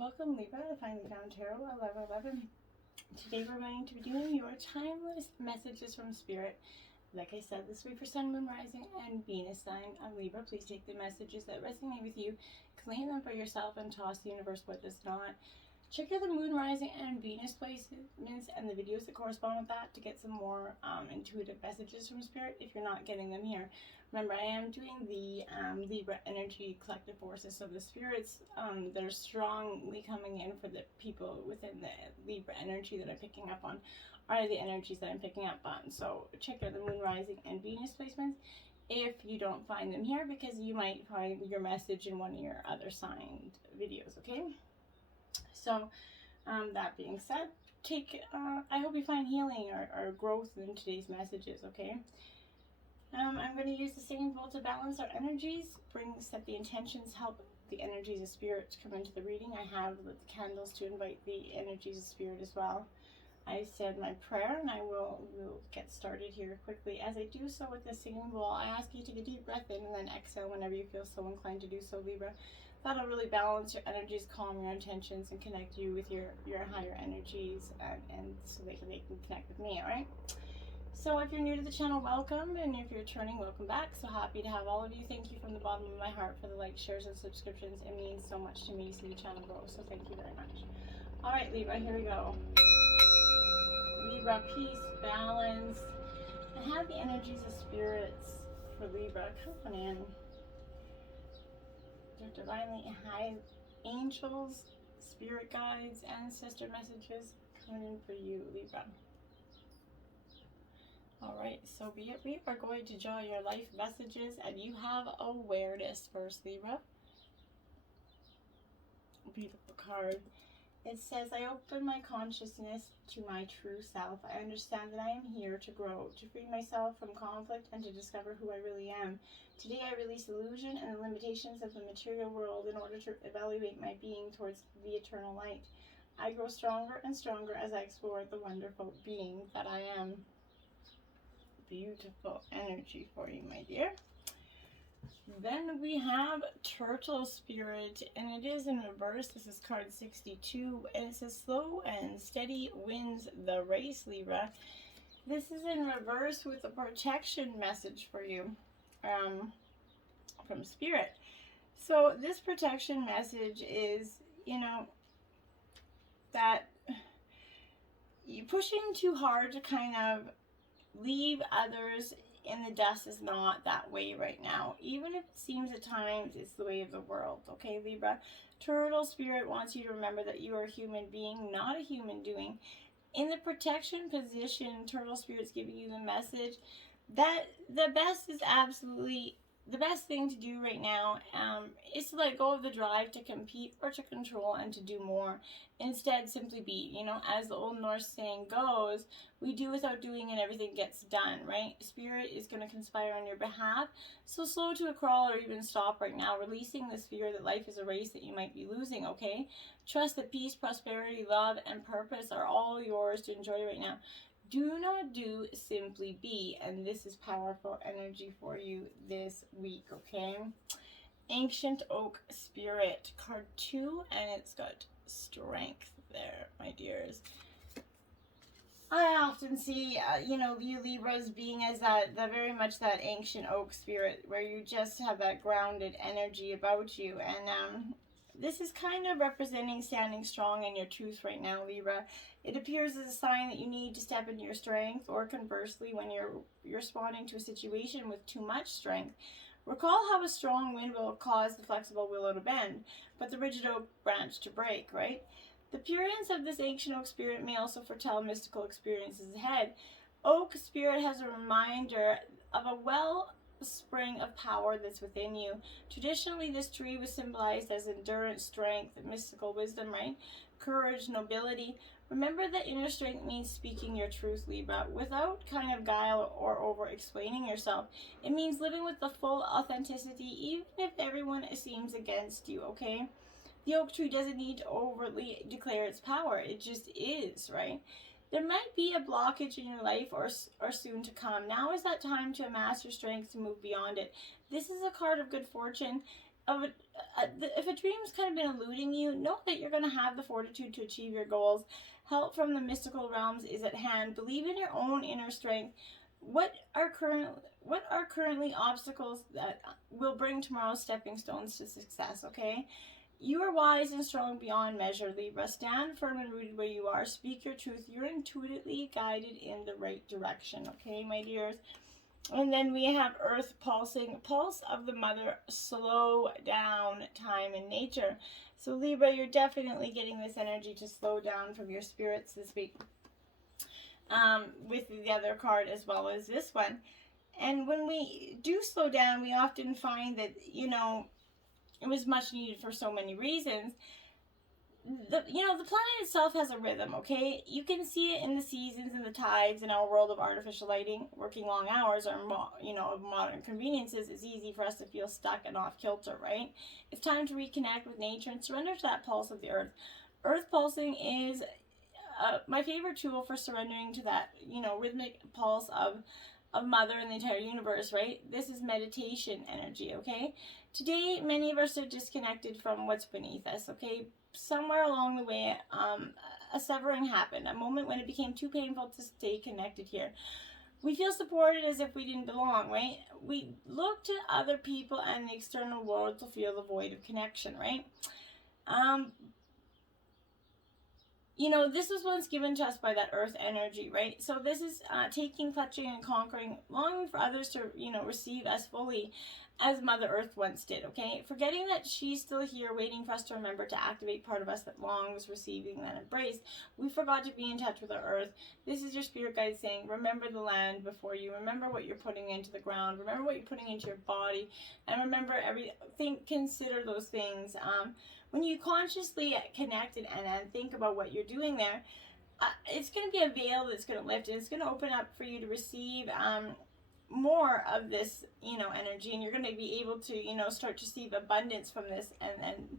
Welcome Libra to Finally Found Tarot 1111. Today we're going to be doing your timeless messages from Spirit. Like I said, this week for Sun, Moon, Rising, and Venus sign of Libra. Please take the messages that resonate with you, claim them for yourself, and toss the universe what does not. Check out the Moon, Rising, and Venus placements and the videos that correspond with that to get some more intuitive messages from Spirit if you're not getting them here. Remember, I am doing the Libra energy collective forces, so the spirits that are strongly coming in for the people within the Libra energy that I'm picking up on are the energies that I'm picking up on. So check out the Moon, Rising, and Venus placements if you don't find them here, because you might find your message in one of your other signed videos, okay? So that being said, I hope you find healing or growth in today's messages, okay? I'm going to use the same bowl to balance our energies, set the intentions, help the energies of Spirit to come into the reading. I have lit the candles to invite the energies of Spirit as well. I said my prayer, and I will get started here quickly. As I do so with the singing bowl, I ask you to take a deep breath in and then exhale whenever you feel so inclined to do so, Libra. That'll really balance your energies, calm your intentions, and connect you with your higher energies, and so they can connect with me, all right? So if you're new to the channel, welcome, and if you're returning, welcome back. So happy to have all of you. Thank you from the bottom of my heart for the likes, shares, and subscriptions. It means so much to me to see the channel grow, so thank you very much. All right, Libra, here we go. Libra, peace, balance, and have the energies of spirits for Libra come in. They're divinely high angels, spirit guides, ancestor messages coming in for you, Libra. Alright, so be it. We are going to draw your life messages, and you have awareness first, Libra. Beautiful card. It says, I open my consciousness to my true self. I understand that I am here to grow, to free myself from conflict, and to discover who I really am. Today I release illusion and the limitations of the material world in order to evaluate my being towards the eternal light. I grow stronger and stronger as I explore the wonderful being that I am. Beautiful energy for you, my dear. Then we have Turtle Spirit, and it is in reverse. This is card 62, and it says slow and steady wins the race, Libra. This is in reverse with a protection message for you from Spirit. So this protection message is, that you're pushing too hard to kind of leave others in the dust is not that way right now, even if it seems at times it's the way of the world, okay, Libra? Turtle Spirit wants you to remember that you are a human being, not a human doing. In the protection position, Turtle Spirit's giving you the message that the best thing to do right now is to let go of the drive to compete or to control and to do more. Instead, simply be. As the old Norse saying goes, we do without doing and everything gets done, right? Spirit is going to conspire on your behalf. So slow to a crawl or even stop right now, releasing this fear that life is a race that you might be losing, okay? Trust that peace, prosperity, love, and purpose are all yours to enjoy right now. Do not do, simply be. And this is powerful energy for you this week, okay? Ancient Oak Spirit, card 2, and it's got strength there, my dears. I often see, you Libras being as very much that ancient oak spirit, where you just have that grounded energy about you. And this is kind of representing standing strong in your truth right now, Libra. It appears as a sign that you need to step into your strength, or conversely, when you're responding to a situation with too much strength. Recall how a strong wind will cause the flexible willow to bend, but the rigid oak branch to break, right? The appearance of this ancient oak spirit may also foretell mystical experiences ahead. Oak spirit has a reminder of a wellspring of power that's within you. Traditionally, this tree was symbolized as endurance, strength, mystical wisdom, right? Courage, nobility. Remember that inner strength means speaking your truth, Libra, without kind of guile or over-explaining yourself. It means living with the full authenticity, even if everyone seems against you, okay? The oak tree doesn't need to overtly declare its power. It just is, right? There might be a blockage in your life or soon to come. Now is that time to amass your strength to move beyond it. This is a card of good fortune. of if a dream's kind of been eluding you, know that you're going to have the fortitude to achieve your goals. Help from the mystical realms is at hand. Believe in your own inner strength. What are currently obstacles that will bring tomorrow's stepping stones to success, okay? You are wise and strong beyond measure, Libra. Stand firm and rooted where you are. Speak your truth. You're intuitively guided in the right direction, okay, my dears? And then we have Earth pulsing, pulse of the mother, slow down time in nature. So Libra, you're definitely getting this energy to slow down from your spirits this week. With the other card as well as this one. And when we do slow down, we often find that, you know, it was much needed for so many reasons. The planet itself has a rhythm, okay? You can see it in the seasons and the tides. In our world of artificial lighting, working long hours, or of modern conveniences, it's easy for us to feel stuck and off kilter, right? It's time to reconnect with nature and surrender to that pulse of the earth. Earth pulsing is my favorite tool for surrendering to that, rhythmic pulse of Mother and the entire universe, right? This is meditation energy, okay? Today, many of us are disconnected from what's beneath us, okay? Somewhere along the way, a severing happened, a moment when it became too painful to stay connected here. We feel supported as if we didn't belong, right? We look to other people and the external world to feel the void of connection, right? This was once given to us by that earth energy, right? So this is taking, clutching, and conquering, longing for others to, receive us fully as Mother Earth once did, okay? Forgetting that she's still here waiting for us to remember to activate part of us that longs, receiving that embrace. We forgot to be in touch with our earth. This is your spirit guide saying, remember the land before you. Remember what you're putting into the ground. Remember what you're putting into your body. And remember everything, consider those things. When you consciously connect and think about what you're doing there, it's going to be a veil that's going to lift, and it's going to open up for you to receive more of this, energy, and you're going to be able to, start to see the abundance from this, and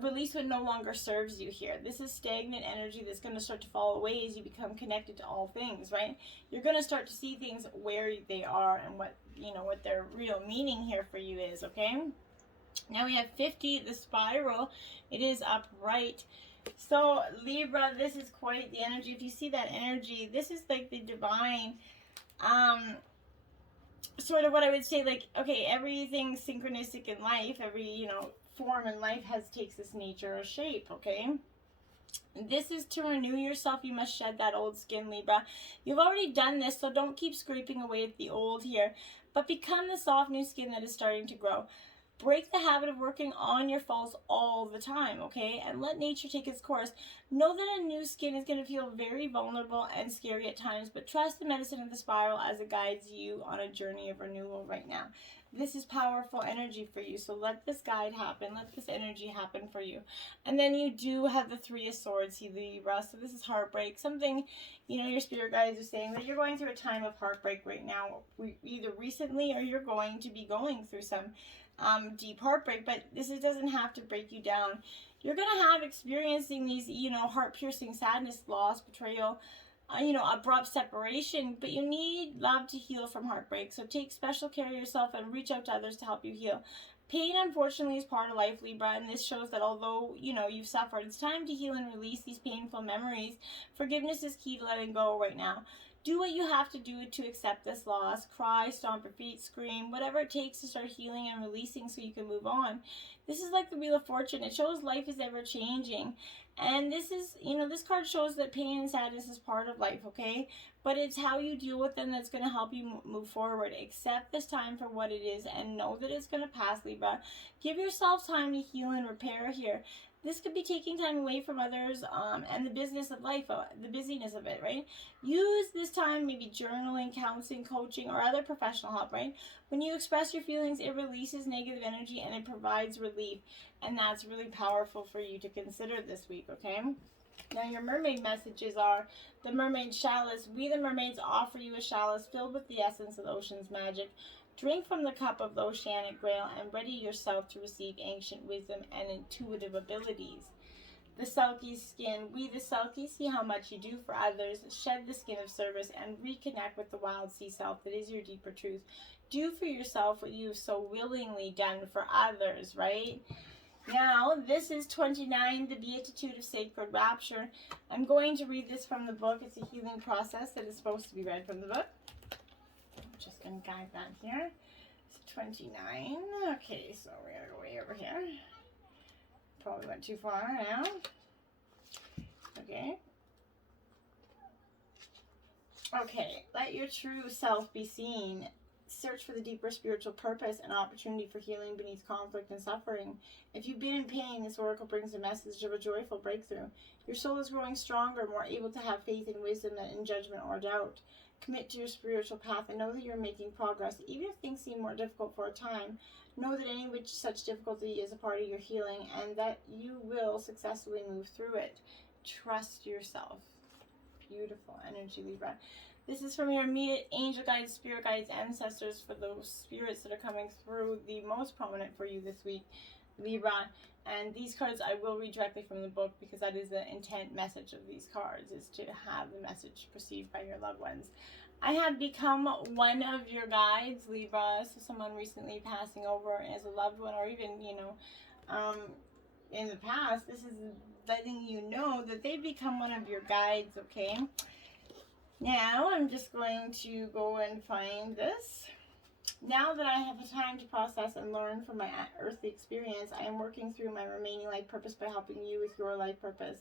release what no longer serves you here. This is stagnant energy that's going to start to fall away as you become connected to all things, right? You're going to start to see things where they are and what their real meaning here for you is, okay? Now we have 50, the spiral. It is upright. So Libra, this is quite the energy. If you see that energy, this is like the divine, sort of what I would say, like, okay, everything synchronistic in life, every, form in life takes this nature or shape, okay? This is to renew yourself. You must shed that old skin, Libra. You've already done this, so don't keep scraping away at the old here, but become the soft new skin that is starting to grow. Break the habit of working on your faults all the time, okay? And let nature take its course. Know that a new skin is going to feel very vulnerable and scary at times, but trust the medicine of the spiral as it guides you on a journey of renewal right now. This is powerful energy for you, so let this guide happen. Let this energy happen for you. And then you do have the Three of Swords, Libra. So this is heartbreak. Something, your spirit guides are saying that you're going through a time of heartbreak right now, either recently or you're going to be going through some deep heartbreak, but this doesn't have to break you down. You're going to have experiencing these, heart-piercing sadness, loss, betrayal, abrupt separation, but you need love to heal from heartbreak. So take special care of yourself and reach out to others to help you heal. Pain, unfortunately, is part of life, Libra, and this shows that although, you've suffered, it's time to heal and release these painful memories. Forgiveness is key to letting go right now. Do what you have to do to accept this loss. Cry, stomp your feet, scream, whatever it takes to start healing and releasing so you can move on. This is like the Wheel of Fortune. It shows life is ever changing. And this is, this card shows that pain and sadness is part of life, okay? But it's how you deal with them that's going to help you move forward. Accept this time for what it is and know that it's going to pass, Libra. Give yourself time to heal and repair here. This could be taking time away from others and the business of life, the busyness of it, right? Use this time, maybe journaling, counseling, coaching, or other professional help, right? When you express your feelings, it releases negative energy and it provides relief. And that's really powerful for you to consider this week, okay? Now your mermaid messages are the mermaid chalice. We the mermaids offer you a chalice filled with the essence of the ocean's magic. Drink from the cup of the oceanic grail and ready yourself to receive ancient wisdom and intuitive abilities. the sulky skin. We, the sulky, see how much you do for others, shed the skin of service, and reconnect with the wild sea self that is your deeper truth. Do for yourself what you've so willingly done for others, right? Now, this is 29, the Beatitude of Sacred Rapture. I'm going to read this from the book. It's a healing process that is supposed to be read from the book. I'm just going to guide that here. It's 29. Okay, so we're going to go way over here. Probably went too far now. Okay. Okay, let your true self be seen. Search for the deeper spiritual purpose and opportunity for healing beneath conflict and suffering. If you've been in pain, this oracle brings a message of a joyful breakthrough. Your soul is growing stronger, more able to have faith and wisdom than in judgment or doubt. Commit to your spiritual path and know that you're making progress. Even if things seem more difficult for a time, know that any which such difficulty is a part of your healing and that you will successfully move through it. Trust yourself. Beautiful energy, Libra. This is from your immediate angel guides, spirit guides, ancestors, for those spirits that are coming through, the most prominent for you this week, Libra. And these cards I will read directly from the book because that is the intent message of these cards, is to have the message perceived by your loved ones. I have become one of your guides, Libra. So someone recently passing over as a loved one, or even, in the past, this is letting you know that they've become one of your guides, okay? Now, I'm just going to go and find this. Now that I have time to process and learn from my earthly experience, I am working through my remaining life purpose by helping you with your life purpose.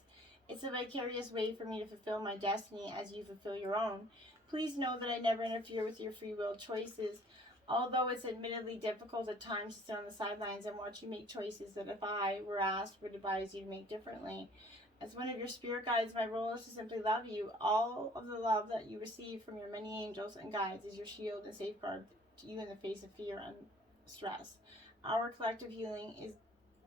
It's a vicarious way for me to fulfill my destiny as you fulfill your own. Please know that I never interfere with your free will choices, although it's admittedly difficult at times to sit on the sidelines and watch you make choices that if I were asked, would advise you to make differently. As one of your spirit guides, my role is to simply love you. All of the love that you receive from your many angels and guides is your shield and safeguard to you in the face of fear and stress. Our collective healing is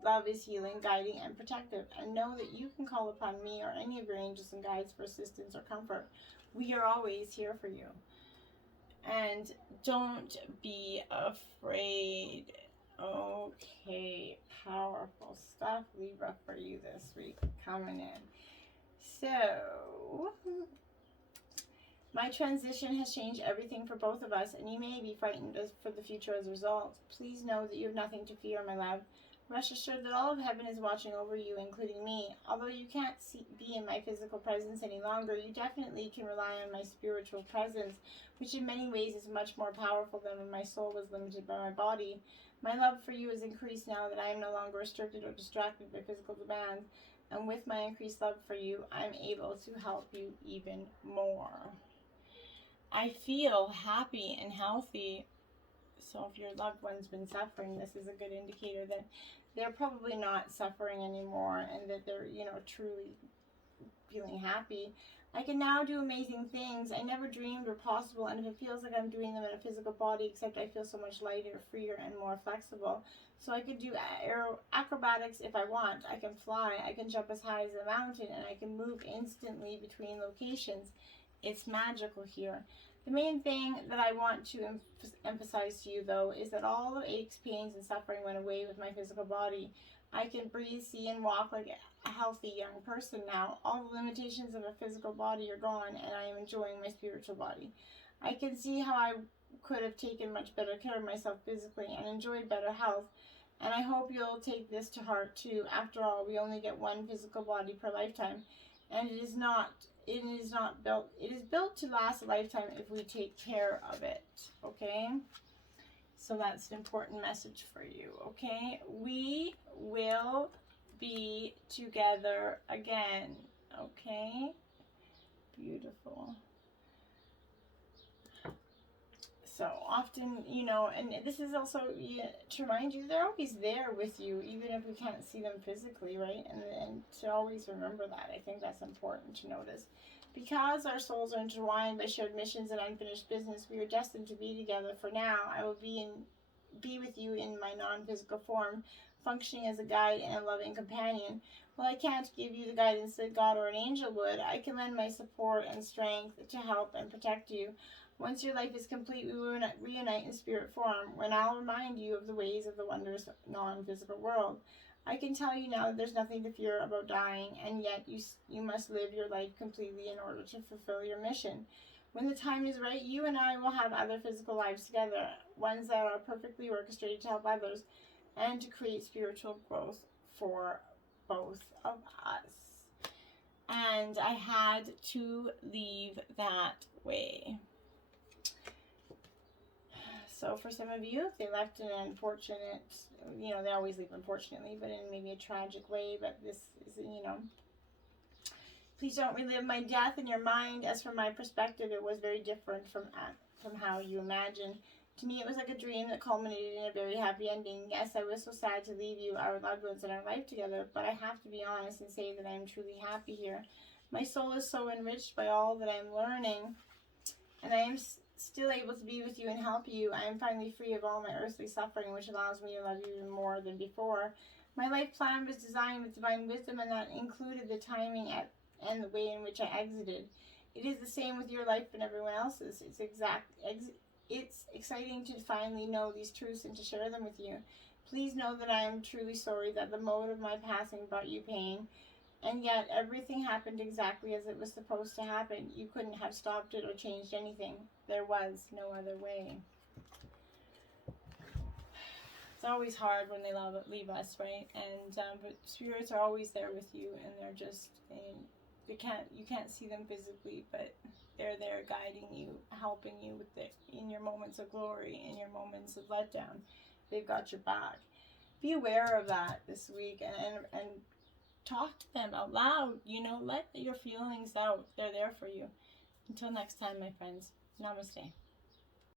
love is healing, guiding, and protective. And know that you can call upon me or any of your angels and guides for assistance or comfort. We are always here for you. And don't be afraid. Okay, powerful stuff, Libra, for you this week coming in. So, my transition has changed everything for both of us, and you may be frightened for the future as a result. Please know that you have nothing to fear, my love. Rest assured that all of heaven is watching over you, including me. Although you can't be in my physical presence any longer, you definitely can rely on my spiritual presence, which in many ways is much more powerful than when my soul was limited by my body. My love for you has increased now that I am no longer restricted or distracted by physical demands, and with my increased love for you, I'm able to help you even more. I feel happy and healthy. So if your loved one's been suffering, this is a good indicator that they're probably not suffering anymore and that they're, truly feeling happy. I can now do amazing things I never dreamed were possible, and if it feels like I'm doing them in a physical body, except I feel so much lighter, freer, and more flexible. So I could do acrobatics if I want. I can fly, I can jump as high as a mountain, and I can move instantly between locations. It's magical here. The main thing that I want to emphasize to you, though, is that all the aches, pains, and suffering went away with my physical body. I can breathe, see, and walk like a healthy young person now. All the limitations of a physical body are gone, and I am enjoying my spiritual body. I can see how I could have taken much better care of myself physically and enjoyed better health, and I hope you'll take this to heart, too. After all, we only get one physical body per lifetime, and it is built to last a lifetime if we take care of it, okay? So that's an important message for you, okay? We will be together again, okay? Beautiful. So often, and this is also to remind you, they're always there with you, even if we can't see them physically, right? And to always remember that. I think that's important to notice. Because our souls are intertwined by shared missions and unfinished business, we are destined to be together. For now, I will be with you in my non-physical form, functioning as a guide and a loving companion. While I can't give you the guidance that God or an angel would, I can lend my support and strength to help and protect you. Once your life is complete, we will reunite in spirit form, when I'll remind you of the ways of the wondrous non-physical world. I can tell you now that there's nothing to fear about dying, and yet you must live your life completely in order to fulfill your mission. When the time is right, you and I will have other physical lives together, ones that are perfectly orchestrated to help others and to create spiritual growth for both of us. And I had to leave that way. So for some of you, they left in an unfortunate, they always leave unfortunately, but in maybe a tragic way, but this is, please don't relive my death in your mind. As from my perspective, it was very different from how you imagined. To me, it was like a dream that culminated in a very happy ending. Yes, I was so sad to leave you, our loved ones, and our life together, but I have to be honest and say that I am truly happy here. My soul is so enriched by all that I am learning, and I am still able to be with you and help you. I am finally free of all my earthly suffering, which allows me to love you even more than before. My life plan was designed with divine wisdom, and that included the timing and the way in which I exited. It is the same with your life and everyone else's. It's exciting to finally know these truths and to share them with you. Please know that I am truly sorry that the mode of my passing brought you pain, and yet everything happened exactly as it was supposed to happen. You couldn't have stopped it or changed anything. There was no other way. It's always hard when they leave us, right? And but spirits are always there with you, and they're just you can't see them physically, but they're there guiding you, helping you in your moments of glory, in your moments of letdown. They've got your back. Be aware of that this week, and talk to them out loud. Let your feelings out. They're there for you. Until next time, my friends. Namaste.